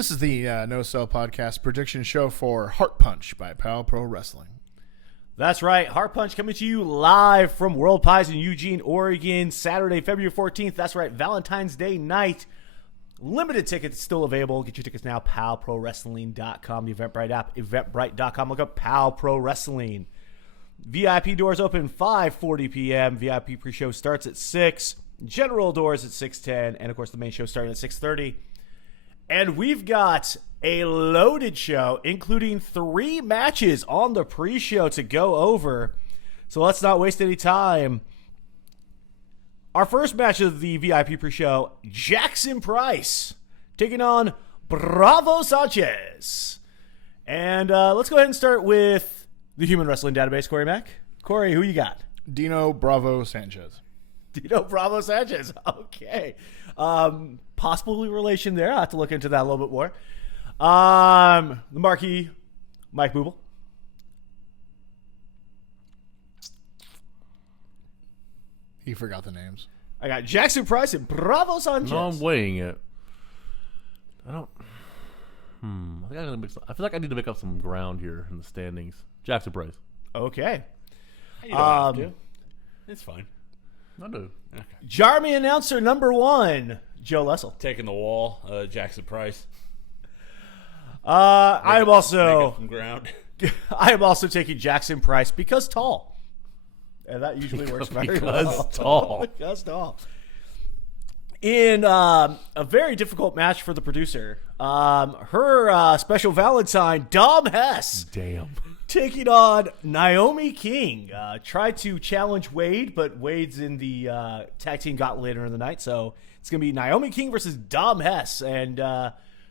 This is the No Cell Podcast prediction show for Heartpunch by POW Pro Wrestling. That's right. Heartpunch coming to you live from Whirled Pies in Eugene, Oregon, Saturday, February 14th. That's right, Valentine's Day night. Limited tickets still available. Get your tickets now, POWProWrestling.com, the Eventbrite app, Eventbrite.com. Look up POW Pro Wrestling. VIP doors open 5:40 p.m. VIP pre-show starts at 6. General doors at 6:10. And, of course, the main show starting at 6:30. And we've got a loaded show, including 3 matches on the pre-show to go over. So let's not waste any time. Our first match of the VIP pre-show, Jackson Price taking on Bravo Sanchez. And let's go ahead and start with the Human Wrestling Database, Corey Mack. Corey, who you got? Dino Bravo Sanchez. Dino Bravo Sanchez. Okay. Possibly relation there. I'll have to look into that a little bit more. The marquee, Mike Booble. He forgot the names. I got Jackson Price and Bravo Sanchez. No, I'm weighing it. I don't. I feel like I need to make up some ground here in the standings. Jackson Price. Okay. You don't have to. It's fine. I do. Okay. Jarmy announcer number 1, Joe Lessel. Taking the wall, Jackson Price. I am Make also up some ground. I am also taking Jackson Price because tall. And that usually works very well. Because tall. Because tall. In a very difficult match for the producer, her special Valentine, Dom Hess, Damn. taking on Naomi King. Tried to challenge Wade, but Wade's in the tag team got later in the night. So it's going to be Naomi King versus Dom Hess. And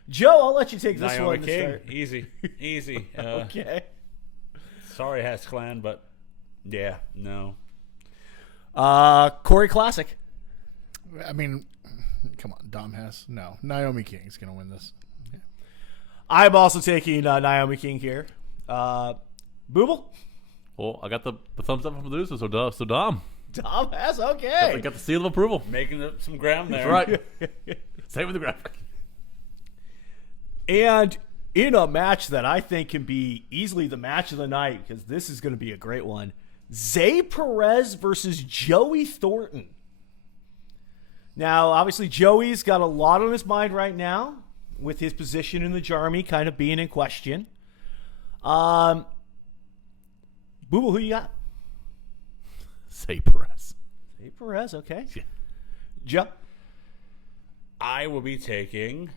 Joe, I'll let you take this Naomi one. King, To start. easy. Okay. Sorry, Hess Clan, but yeah, no. Corey Classic. I mean, come on, Dom Hess. No, Naomi King's going to win this. Yeah. I'm also taking Naomi King here. Booble? Well, I got the thumbs up from the producer, so Dom. Dom Hess, I okay. got the seal of approval. Making up some ground there. That's right. Same with the graphic. And in a match that I think can be easily the match of the night, because this is going to be a great one, Zay Perez versus Joey Thornton. Now, obviously, Joey's got a lot on his mind right now with his position in the Jarmy kind of being in question. Booble, who you got? Say Perez. Zay Perez, okay. Yeah. Joe? I will be taking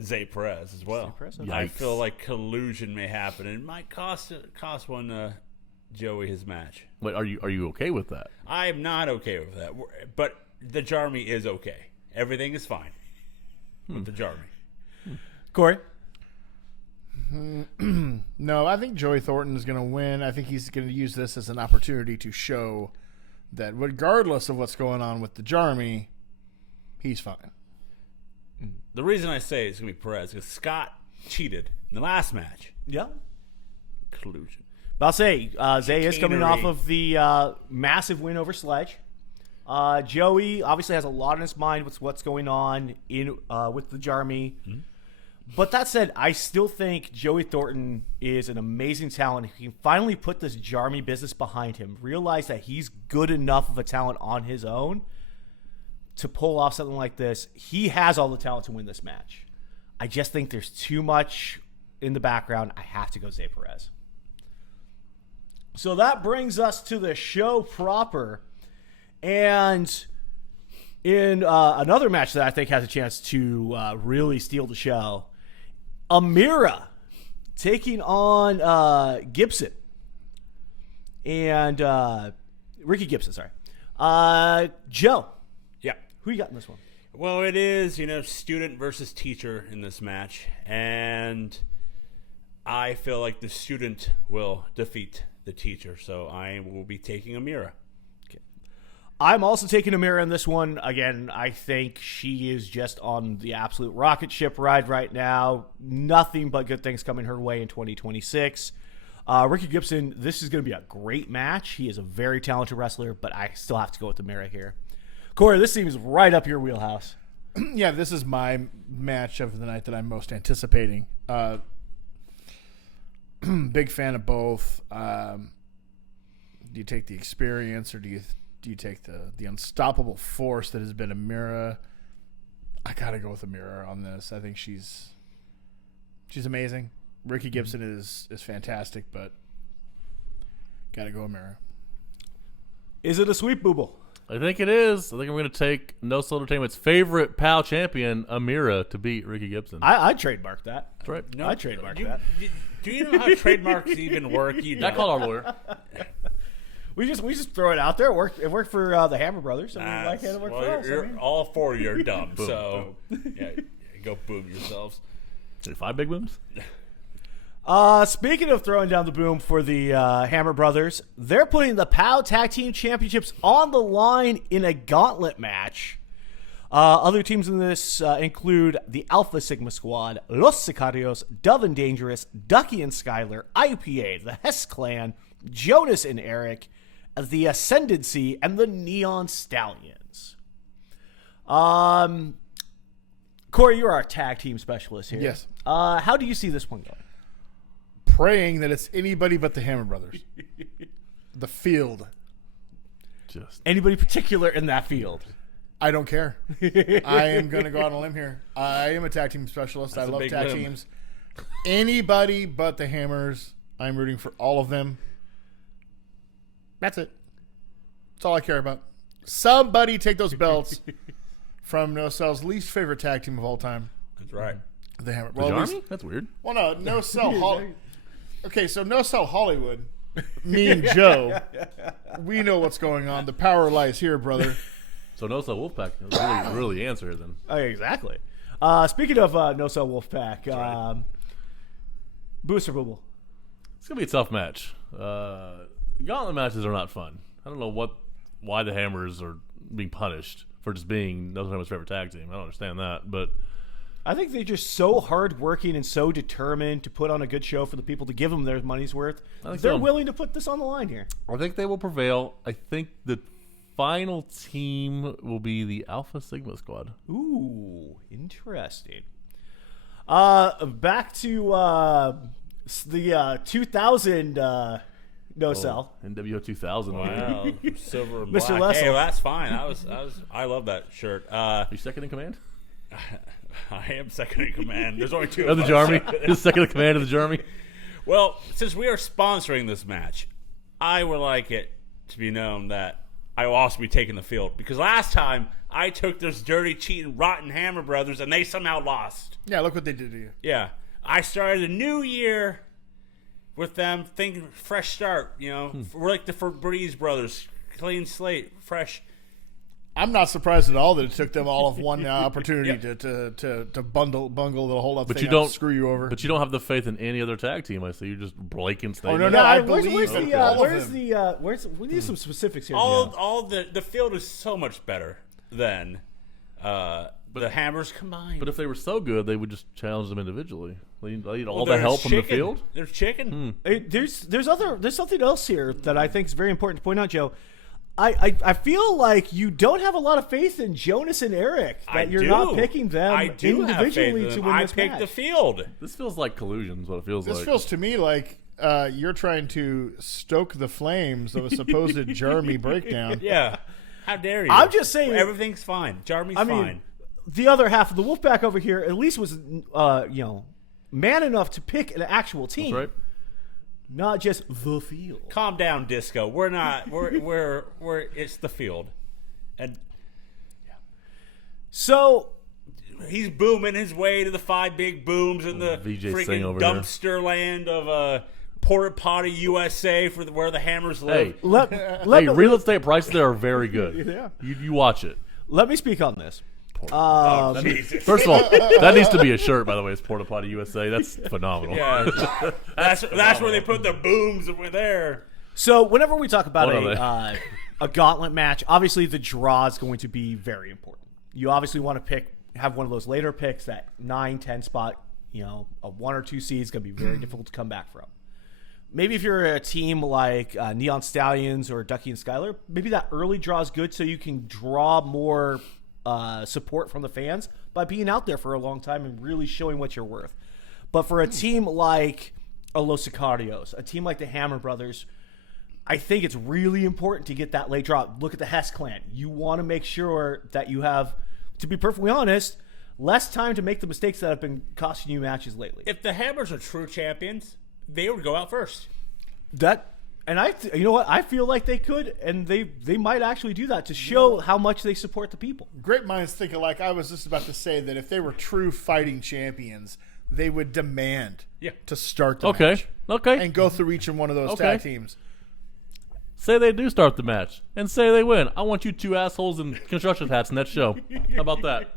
Zay Perez as well. Zay Perez, okay. I Yikes. feel like collusion may happen, and it might cost one Joey his match. Wait, are you okay with that? I'm not okay with that, but the Jarmy is okay. Everything is fine with the Jarmy. Corey? No, I think Joey Thornton is going to win. I think he's going to use this as an opportunity to show that regardless of what's going on with the Jarmy, he's fine. The reason I say it's going to be Perez because Scott cheated in the last match. Yeah. Collusion. But I'll say, Zay is coming Chicanery. off of the massive win over Sledge. Joey obviously has a lot on his mind with what's going on in with the Jarmy. Mm-hmm. But that said, I still think Joey Thornton is an amazing talent. He can finally put this Jarmy business behind him, realize that he's good enough of a talent on his own to pull off something like this. He has all the talent to win this match. I just think there's too much in the background. I have to go Zay Perez. So that brings us to the show proper. And in another match that I think has a chance to really steal the show, Amira taking on Gibson. And Ricky Gibson, sorry. Joe, Yeah. who you got in this one? Well, it is, student versus teacher in this match. And I feel like the student will defeat the teacher. So I will be taking Amira. I'm also taking Amira in this one. Again, I think she is just on the absolute rocket ship ride right now. Nothing but good things coming her way in 2026. Ricky Gibson, this is going to be a great match. He is a very talented wrestler, but I still have to go with Amira here. Corey, this seems right up your wheelhouse. Yeah, this is my match of the night that I'm most anticipating. Big fan of both. Do you take the experience or do you take the unstoppable force that has been Amira? I gotta go with Amira on this. I think she's amazing. Ricky Gibson is fantastic, but gotta go Amira. Is it a sweep, Booble? I think it is. I think I'm going to take No Soul Entertainment's favorite POW champion, Amira, to beat Ricky Gibson. I trademarked that. That's right. I trademarked that. Do you know how trademarks even work? I called our lawyer. We just throw it out there. It worked for the Hammer Brothers. I mean, why can't it work for us? All four of you are dumb. So yeah, go boom yourselves. 5 big booms? Speaking of throwing down the boom for the Hammer Brothers, they're putting the POW Tag Team Championships on the line in a gauntlet match. Other teams in this include the Alpha Sigma Squad, Los Sicarios, Dove and Dangerous, Ducky and Skylar, IPA, the Hess Clan, Jonas and Eric, the Ascendancy, and the Neon Stallions. Corey, you're our tag team specialist here. Yes. How do you see this one going? Praying that it's anybody but the Hammer Brothers. The field. Just Anybody particular in that field? I don't care. I am going to go out on a limb here. I am a tag team specialist. That's I a love big tag limb. teams. Anybody but the Hammers. I'm rooting for all of them. That's it. That's all I care about. Somebody take those belts from No Cell's least favorite tag team of all time. That's right. The Hammer. the Well, at Army? least- That's weird. well, no. No Cell. Okay, so No Cell Hollywood. Me and Joe. We know what's going on. The power lies here, brother. So No Soul Wolfpack really answer then. Oh, exactly. Speaking of No Cell Wolfpack, Booster Booble. It's going to be a tough match. Gauntlet matches are not fun. I don't know why the Hammers are being punished for just being No Soul Entertainment's favorite tag team. I don't understand that, but I think they're just so hardworking and so determined to put on a good show for the people to give them their money's worth. think They're so. willing to put this on the line here. I think they will prevail. I think the final team will be the Alpha Sigma Squad. Ooh, interesting. Back to the 2000 No Cell. NWO 2000. Wow, silver and Mr. black. Lessel. Hey, well, that's fine. I love that shirt. Are you second in command? I am second in command. There's only two Of the us. Jeremy? You're second in command of the Jeremy? Well, since we are sponsoring this match, I would like it to be known that I will also be taking the field. Because last time, I took those dirty, cheating, rotten Hammer Brothers, and they somehow lost. Yeah, look what they did to you. Yeah. I started a new year with them thinking fresh start, you know. We're like the Febreze brothers. Clean slate, fresh. I'm not surprised at all that it took them all of one opportunity to bungle the whole other But thing you up, don't screw you over. But you don't have the faith in any other tag team. I see you're just blatant Oh, statement. no, I where's believe the in all of where's them. the we need some specifics here. Joe. All the field is so much better than the Hammers combined. But if they were so good, they would just challenge them individually. They need all Well, the there's help from the chicken. field. There's chicken. There's something else here that I think is very important to point out, Joe. I feel like you don't have a lot of faith in Jonas and Eric, that you're not picking them I do have faith in individually to them. win I this picked match. the field. This feels like collusion is what it feels This like. feels to me like you're trying to stoke the flames of a supposed Jeremy breakdown. Yeah. How dare you? I'm just saying- everything's fine. Jeremy's I mean, fine. the other half of the Wolfpack over here at least was man enough to pick an actual team, That's right. not just the field. Calm down, Disco. We're not. We're. It's the field, and So he's booming his way to the 5 big booms in the VJ Singh freaking over here. dumpster land of Porta Potty, USA, where the Hammers live. Hey, let hey, me, real estate prices there are very good. Yeah. You watch it. let me speak on this. Jesus. First of all, that needs to be a shirt, by the way. It's Porta Potty USA. That's phenomenal. Yeah, that's where they put the booms over there. So whenever we talk about What are a gauntlet match, obviously the draw is going to be very important. You obviously want to have one of those later picks, that 9-10 spot. A 1 or 2 seed is going to be very difficult to come back from. Maybe if you're a team like Neon Stallions or Ducky and Skylar, maybe that early draw is good so you can draw more support from the fans by being out there for a long time and really showing what you're worth. But for a team like Los Sicarios, a team like the Hammer Brothers, I think it's really important to get that late drop. Look at the Hess clan. You want to make sure that you have, to be perfectly honest, less time to make the mistakes that have been costing you matches lately. If the Hammers are true champions, they would go out first. You know what? I feel like they could, and they might actually do that to show how much they support the people. Great minds think alike. I was just about to say that if they were true fighting champions, they would demand to start the match. Okay. And go through each and one of those tag teams. Say they do start the match, and say they win. I want you two assholes in construction hats in that show. How about that?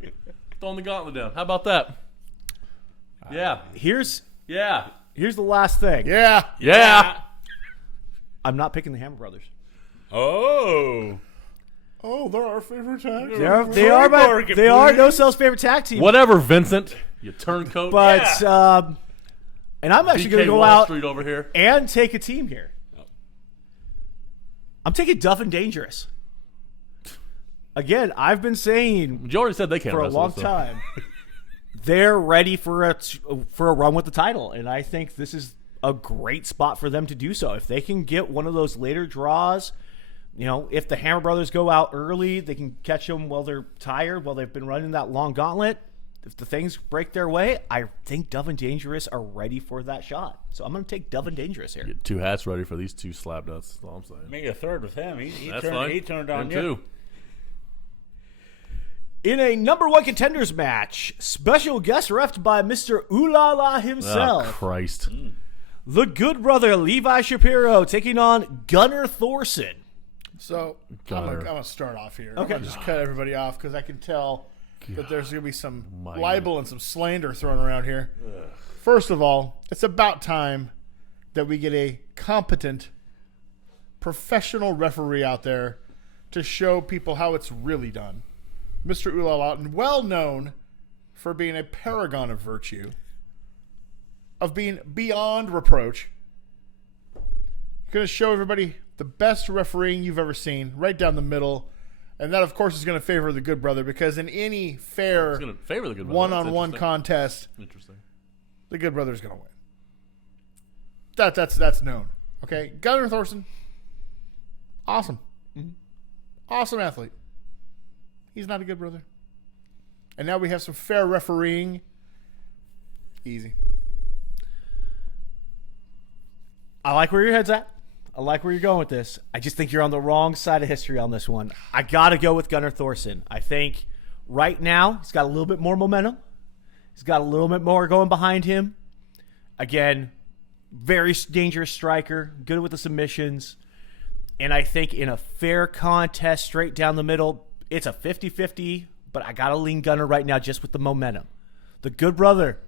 Throwing the gauntlet down. How about that? Yeah. Here's Yeah. the last thing. Yeah. I'm not picking the Hammer Brothers. Oh, they're our favorite tag team. They are No Cell's favorite tag team. Whatever, Vincent. You turncoat. But and I'm actually going to go Wall out Street over here. and take a team here. I'm taking Duff and Dangerous. Again, I've been saying You already said they can't for a wrestle, long so. time they're ready for a run with the title, and I think this is a great spot for them to do so. If they can get one of those later draws, if the Hammer Brothers go out early, they can catch them while they're tired, while they've been running that long gauntlet. If the things break their way, I think Dove and Dangerous are ready for that shot. So I'm going to take Dove and Dangerous here. Get two hats ready for these two slap nuts. That's all I'm saying. make a third with him. That's fine. He turned on Him you. too. In a number one contenders match, special guest refed by Mr. Ooh La La himself. Oh, Christ. The Good Brother Levi Shapiro taking on Gunnar Thorson. So I'm going to start off here. Okay. I'm going to just cut everybody off because I can tell that there's going to be some My libel and some slander thrown around here. First of all, it's about time that we get a competent, professional referee out there to show people how it's really done. Mr. Ulala, well known for being a paragon of virtue, of being beyond reproach. Going to show everybody the best refereeing you've ever seen, right down the middle. And that, of course, is going to favor the Good Brother because in any fair It's going to favor the Good Brother. one-on-one That's contest, interesting. the Good Brother's going to win. That's known. Okay, Gunnar Thorson, awesome. Awesome athlete. He's not a Good Brother. And now we have some fair refereeing. Easy. I like where your head's at. I like where you're going with this. I just think you're on the wrong side of history on this one. I got to go with Gunnar Thorson. I think right now he's got a little bit more momentum. He's got a little bit more going behind him. Again, very dangerous striker, good with the submissions. And I think in a fair contest, straight down the middle, it's a 50-50, but I got to lean Gunnar right now just with the momentum. The Good Brother,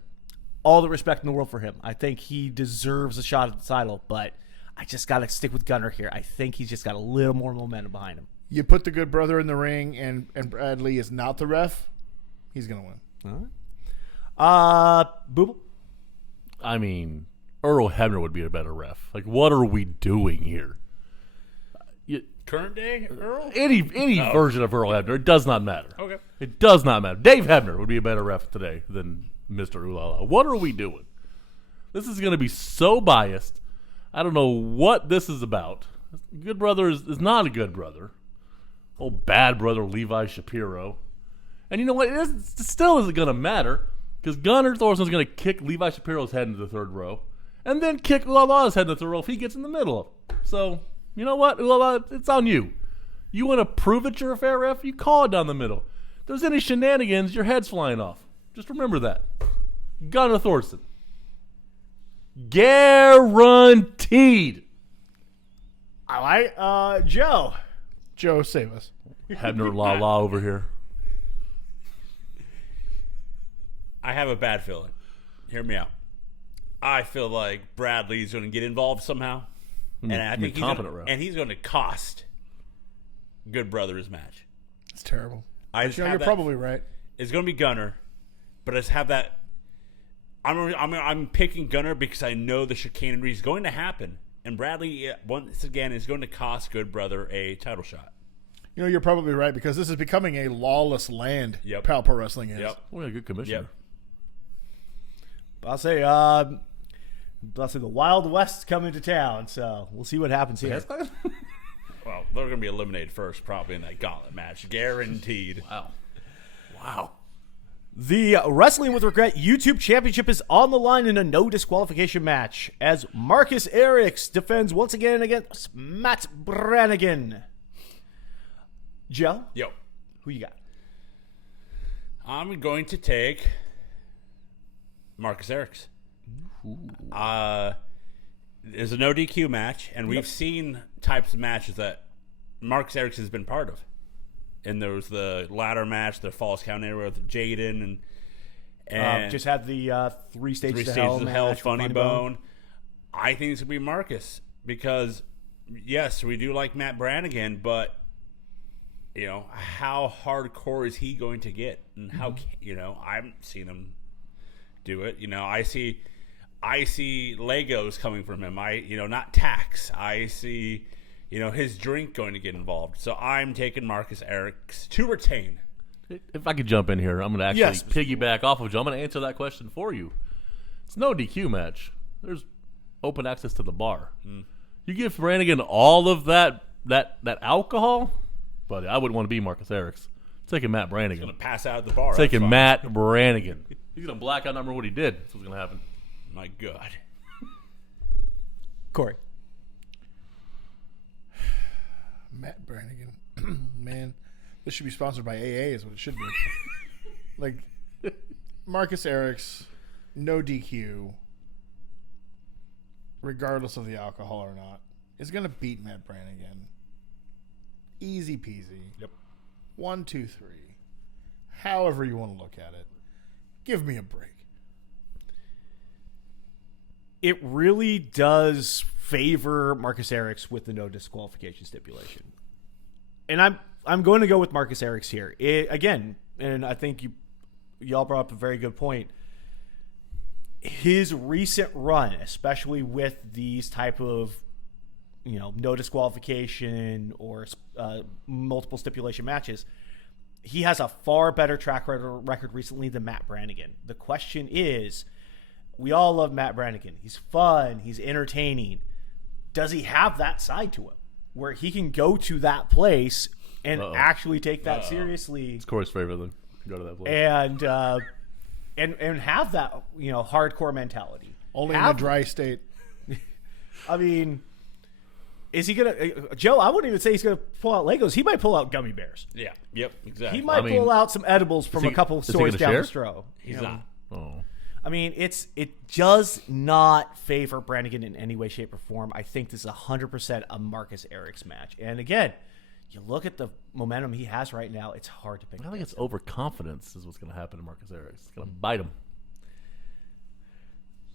all the respect in the world for him. I think he deserves a shot at the title, but I just got to stick with Gunnar here. I think he's just got a little more momentum behind him. You put the Good Brother in the ring and Bradley is not the ref, he's going to win. All right. Booble? I mean, Earl Hebner would be a better ref. Like, what are we doing here? Current day Earl? Any version of Earl Hebner, it does not matter. Okay. It does not matter. Dave Hebner would be a better ref today than Mr. Ulala. What are we doing? This is going to be so biased. I don't know what this is about. Good Brother is not a Good Brother. Oh, bad brother Levi Shapiro. And you know what? It still isn't going to matter because Gunnar Thorson's going to kick Levi Shapiro's head into the third row and then kick Ulala's head into the third row if he gets in the middle. So, you know what, Ulala? It's on you. You want to prove that you're a fair ref? You call it down the middle. If there's any shenanigans, your head's flying off. Just remember that. Gunnar Thorson. Guaranteed. I like Joe. Joe, save us. Hebner la over here. I have a bad feeling. Hear me out. I feel like Bradley's going to get involved somehow, and I think he's going to cost Good Brother his match. It's terrible. You're probably right. It's going to be Gunnar, but I just have that. I'm picking Gunnar because I know the chicanery is going to happen, and Bradley once again is going to cost Good Brother a title shot. You know, you're probably right because this is becoming a lawless land. Yep. POW Pro Wrestling is. Yep. What a good commissioner. Yep. I'll say the Wild West's coming to town, so we'll see what happens here. Well, they're going to be eliminated first, probably in that gauntlet match, guaranteed. Wow. The Wrestling with Regret YouTube Championship is on the line in a no disqualification match as Marcus Erics defends once again against Matt Brannigan. Joe, Yo, who you got? I'm going to take Marcus Erics. There's a no DQ match, and we've seen types of matches that Marcus Erics has been part of. And there was the ladder match, the Falls Count area with Jaden, and Just had the three stages, Three of Stages Hell, of Hell, match with Funny Bone. I think it's going to be Marcus because, yes, we do like Matt Brannigan, but, you know, how hardcore is he going to get? And how, you know, I haven't seen him do it. You know, I see Legos coming from him. Not tacks. I see, you know, his drink going to get involved. So I'm taking Marcus Erics to retain. If I could jump in here, I'm going to actually Yes. piggyback off of Joe. I'm going to answer that question for you. It's no DQ match. There's open access to the bar. You give Brannigan all of that alcohol, but I wouldn't want to be Marcus Erics. Taking Matt Brannigan. Going to pass out at the bar. Taking That's fine. Matt Brannigan. He's going to black out number what he did. That's what's going to happen. My God. Corey. Matt Brannigan. Man, this should be sponsored by AA is what it should be. Like, Marcus Erics, no DQ, regardless of the alcohol or not, is going to beat Matt Brannigan. Easy peasy. Yep. 1, 2, 3. However you want to look at it. Give me a break. It really does favor Marcus Erics with the no disqualification stipulation. And I'm going to go with Marcus Erics here. Again, and I think y'all brought up a very good point. His recent run, especially with these type of, you know, no disqualification or multiple stipulation matches, he has a far better track record recently than Matt Brannigan. The question is, we all love Matt Brannigan. He's fun. He's entertaining. Does he have that side to him where he can go to that place and actually take that seriously? It's Corey's favorite then. Go to that place. And have that, you know, hardcore mentality. Only in a dry state. I mean, is he gonna Joe? I wouldn't even say he's gonna pull out Legos. He might pull out gummy bears. Yeah. Yep. Exactly. He might pull out some edibles from a couple stores gonna down share? the street. He's not. Oh. I mean, it does not favor Brannigan in any way, shape, or form. I think this is 100% a Marcus Erics match. And again, you look at the momentum he has right now, it's hard to pick. I think it's overconfidence is what's going to happen to Marcus Erics. It's going to bite him.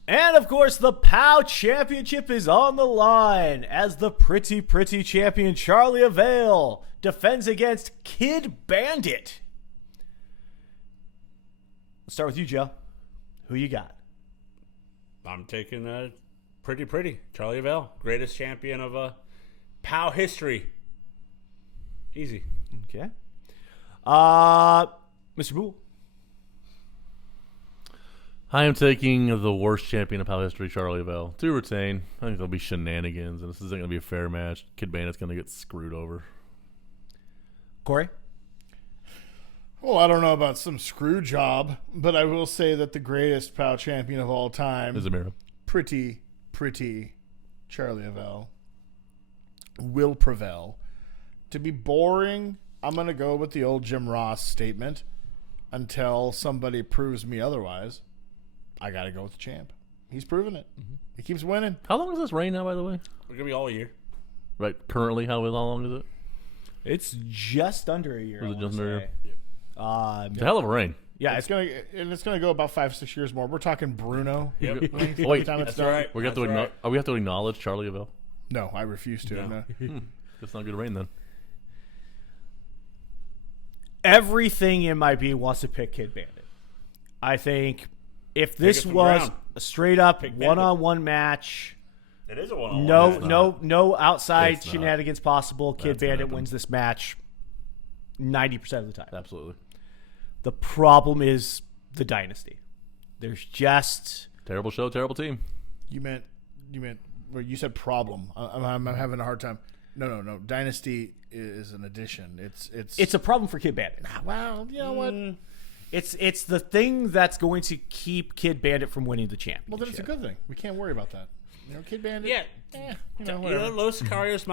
And of course, the POW Championship is on the line as the pretty champion Charlie Avail defends against Kid Bandit. Let's start with you, Joe. Who you got? I'm taking pretty Charlie Avail, greatest champion of POW history. Easy. Okay. Mr. Boole. I am taking the worst champion of POW history, Charlie Avail, to retain. I think there'll be shenanigans, and this isn't going to be a fair match. Kid Bandit's going to get screwed over. Corey. Well, I don't know about some screw job, but I will say that the greatest POW champion of all time, Is Amira. pretty Charlie Avail, will prevail. To be boring, I'm going to go with the old Jim Ross statement. Until somebody proves me otherwise, I got to go with the champ. He's proven it. He keeps winning. How long is this reign now, by the way? We're gonna be all year. Right, currently, how long is it? It's just under a year. Was it just under a year? It's a hell of a reign. Yeah, It's gonna go about 5-6 years more. We're talking Bruno. Yep. Wait, Time it's That's done. right. we have to right. we have to acknowledge Charlie Avail. No, I refuse to. No. No. It's not a good reign then. everything in my being wants to pick Kid Bandit. I think if this from was ground. a straight up Pick Bandit. one-on-one match, It is a one-on-one. no match. no outside It's not. shenanigans possible. Kid That's gonna Bandit happen. wins this match. 90% of the time. Absolutely. The problem is the dynasty. There's just Terrible show, terrible team. You meant, well, you said problem. I'm having a hard time. No. Dynasty is an addition. it's a problem for Kid Bandit. Well, you know what? It's the thing that's going to keep Kid Bandit from winning the championship. Well, then it's a good thing. We can't worry about that. Kid Bandit. Yeah. Whatever. Los Sicarios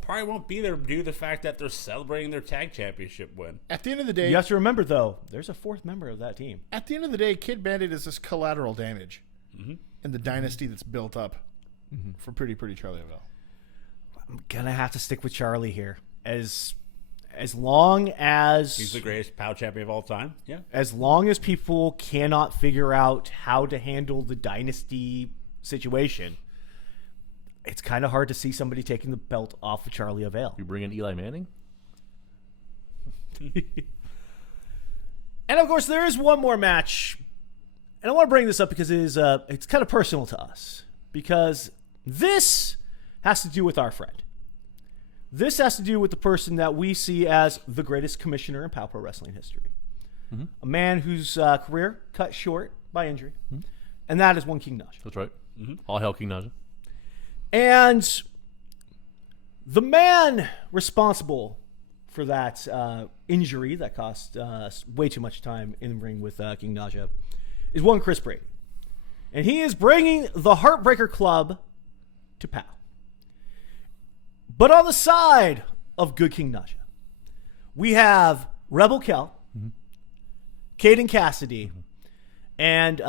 probably won't be there due to the fact that they're celebrating their tag championship win. At the end of the day, You have to remember, though, there's a fourth member of that team. At the end of the day, Kid Bandit is this collateral damage in the dynasty that's built up for Pretty Charlie O'Vell. I'm gonna have to stick with Charlie here. As long as He's the greatest POW champion of all time. Yeah. as long as people cannot figure out how to handle the dynasty situation, it's kind of hard to see somebody taking the belt off of Charlie O'Vell. You bring in Eli Manning? And of course, there is one more match, and I want to bring this up because it's kind of personal to us, because this has to do with our friend. This has to do with the person that we see as the greatest commissioner in POW Pro Wrestling history. A man whose career cut short by injury, and that is one King Naja. That's right. All hail King Naja. And the man responsible for that injury that cost way too much time in the ring with King Naja is one Chris Brady. And he is bringing the Heartbreaker Club to POW. But on the side of good King Naja, we have Rebel Kel, Caden Cassidy, and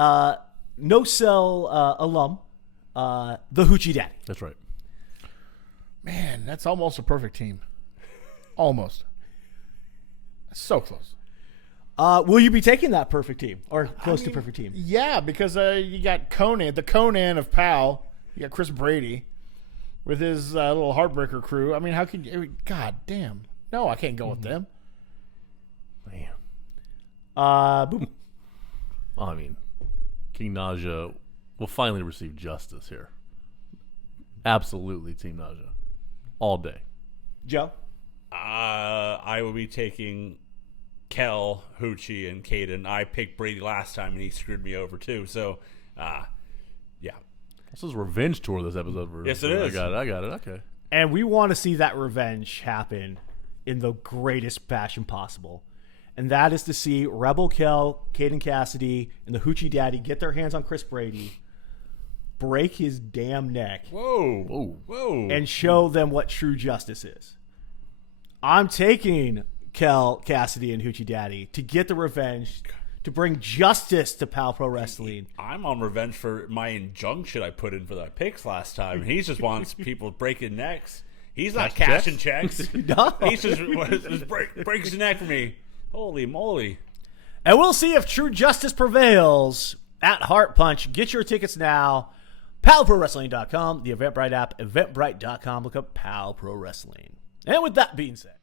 No Cell alum, the Hoochie Daddy. That's right. Man, that's almost a perfect team. Almost. So close. Will you be taking that perfect team or close to perfect team? Yeah, because you got Conan, the Conan of POW. You got Chris Brady with his little Heartbreaker crew. I mean, how can you? God damn. No, I can't go with them. Man. Boom. Well, I mean, King Naja will finally receive justice here. Absolutely, Team Naja. All day. Joe? I will be taking Kel, Hoochie, and Caden. I picked Brady last time, and he screwed me over, too. So, yeah. This is a revenge tour this episode. Yes, it is. I got it. Okay. And we want to see that revenge happen in the greatest fashion possible. And that is to see Rebel Kel, Caden Cassidy, and the Hoochie Daddy get their hands on Chris Brady, break his damn neck, Whoa. and show them what true justice is. I'm taking Kel, Cassidy, and Hoochie Daddy to get the revenge, to bring justice to POW Pro Wrestling. I'm on revenge for my injunction I put in for the picks last time. He just wants people breaking necks. He's not cashing checks. No. He's just breaks his neck for me. Holy moly. And we'll see if true justice prevails at Heartpunch. Get your tickets now. PowProWrestling.com, the Eventbrite app, Eventbrite.com. Look up POW Pro Wrestling. And with that being said,